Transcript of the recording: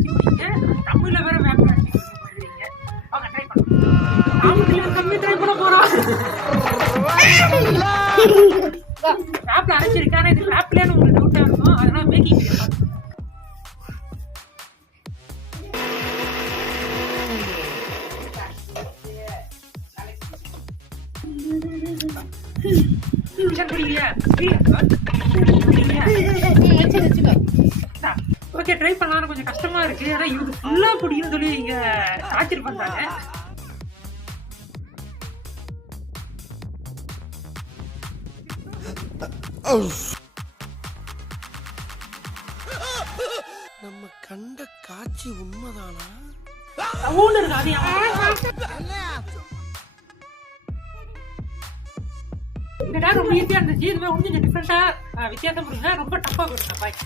அரைச்சி குடிங்க. தமிழ்ல வேற வேப்பில அரைச்சி குடிக்க போறீங்க. வாங்க ட்ரை பண்ணுவோம். ஆம்பளைங்க கம்மி ட்ரை பண்ண போறோம். வேப்பில அரைச்சிருக்கேன். ஆனா இது வேப்பிலேன்னு உங்களுக்கு டவுட்டா இருக்கும். அதனால மேக்கிங் வீடியோ பாருங்க. ஓகே ட்ரை பண்ணலாம். கொஞ்சம் கஷ்டமா இருக்கு. ஆனா இவங்க ஃபுல்லா குடியும் சொல்லி இங்க டார்ச்சர் பண்றாங்க. நம்ம கண்ட காட்சி உண்மைதானா? சவுண்ட் இருக்கு. அது இந்த ரொம்ப ஈஸியா இருந்துச்சு. இதுவே கொஞ்சம் டிஃப்ரெண்டா வித்தியாசம் கொடுங்க. ரொம்ப டஃபா கொடுங்க. பாய்.